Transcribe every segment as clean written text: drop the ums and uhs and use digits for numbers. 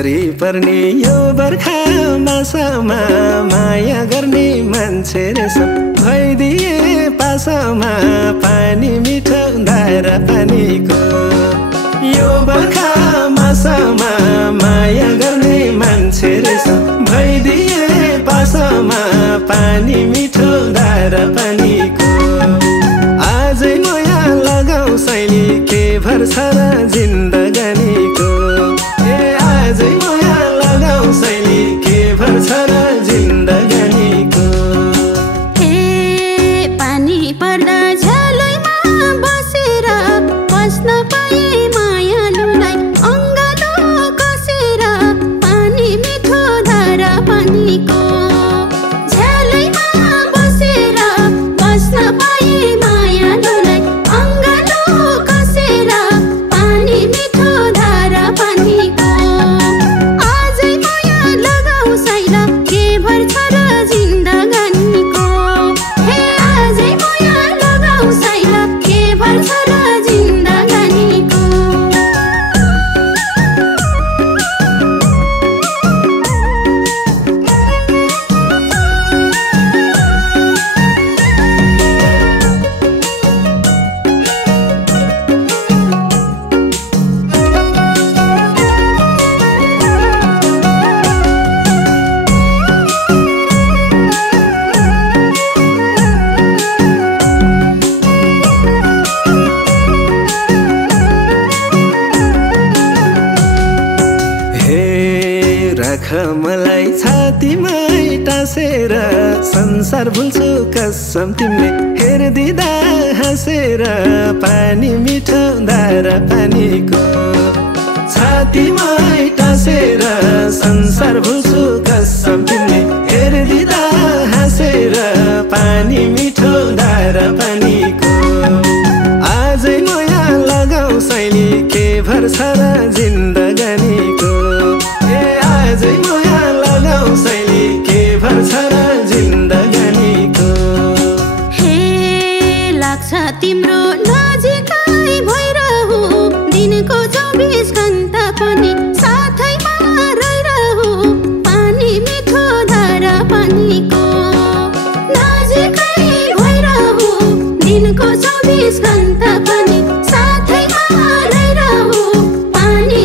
झरी पर्ने यो बर्खा मासमा माया गर्ने मान्छे रहेछ भइदिए पासमा पानी मिठो धारा पानीको यो बर्खा मासमा माया गर्ने मान्छे रहेछ भइदिए पासमा पानी मिठो धारा पानीको आजै नयाँ लगाऊ शैली के भर छ र जिन्दगानीको आजै नयाँ लगाऊ शैली के भर छ र जिन्दगानीको पानी पर्दा झ्यालैमा बसेर बस्न पाए मायालुलाई अङ्गालो कसेर पानी मिठो धारा पानीको झ्यालैमा बसेर बस्न पाए मायालुलाई अङ्गालो कसेर पानी मिठो धारा पानीको आजै नयाँ लगाऊ शैला के भर छ र जिन्दगानीको आजै नयाँ लगाऊ शैला के भर छ र जिन्दगानीको राख मलाई छातीमै टाँसेर संसार भुल्छु कसम तिमीले हेर्दिँदा हाँसेर पानी मिठो धारा पानीको छातीमै टाँसेर संसार भुल्छु कसम तिमीले हेर्दिँदा हाँसेर पानी मिठो धारा पानीको आजै नयाँ लगाऊ शैली के भर छ र जिन्दगानीको आजै नयाँ लगाऊ शैली के भर छ र जिन्दगानीको लाग्छ तिम्रो नजिकै भइरहु दिनको 24 घण्टा पनि साथैमा रहिरहु पानी मिठो धारा पानीको नजिकै भइरहु दिनको 24 घण्टा पनि साथैमा रहिरहु पानी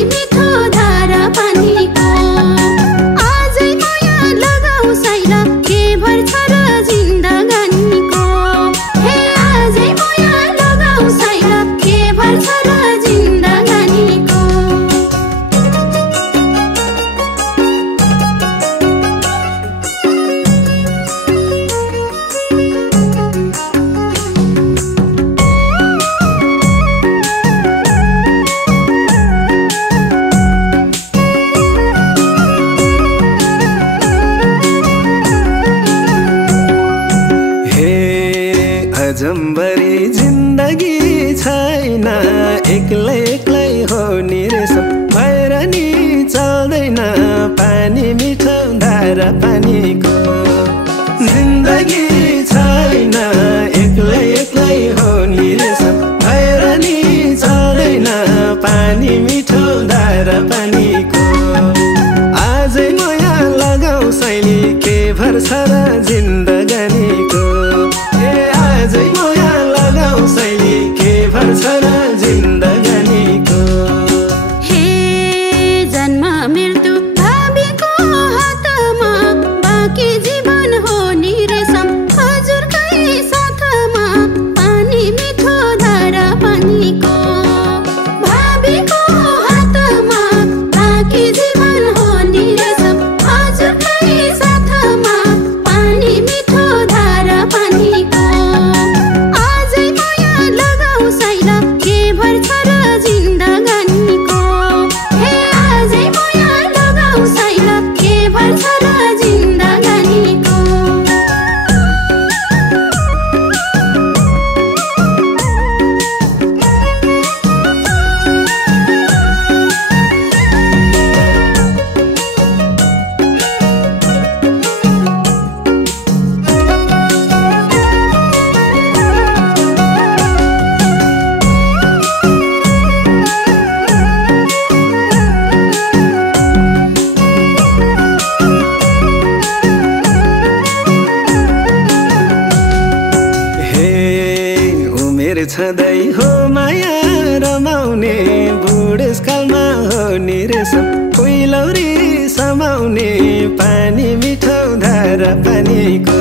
छँदै हो माया रमाउने बुढेसकालमा हो नि रेशम कोइलौरी समाउने पानी मिठो धारा पानीको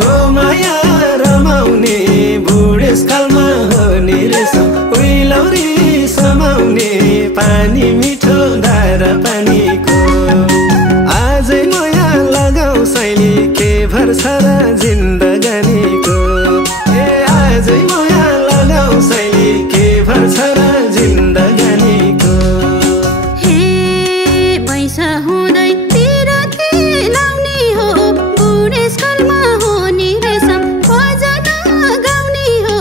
हो माया रमाउने बुढेसकालमा हो नि रेशम कोइलौरी समाउने पानी मिठो धारा पानीको आजै नयाँ लगाऊ शैली के भर्छ र जिन्दगानीको आजै नयाँ लगाऊ शैली के भर्छ र जिन्दगानीको हे पैसा हुँदै पिरती लाउने हो बुढेसकालमा हो नि रेशम भजन गाउने हो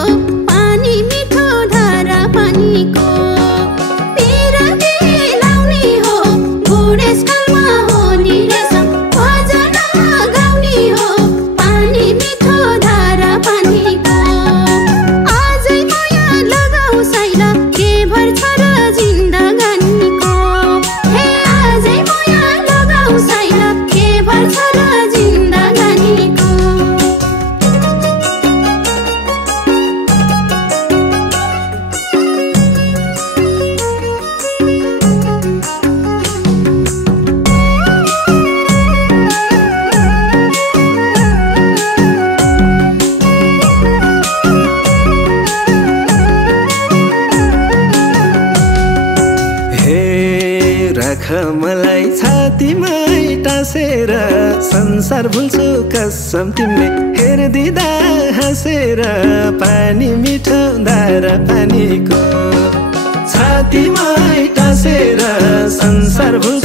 पानी मिठो धारा पानीको पिरती लाउने हो बुढेसकालमा हो नि रेशम भजन गाउने हो पानी मिठो धारा पानीको आजै नयाँ लगाऊ शैला के भर्छ र जिन्दगानीको हे आजै नयाँ लगाऊ शैला के भर्छ र जिन्दगानीको हे राख मलाई छातीमै टाँसेर संसार भुल्छु कसम तिमीले हेर्दिँदा हाँसेर पानी मिठो धारा पानीको छातीमै टाँसेर संसार भुल्छु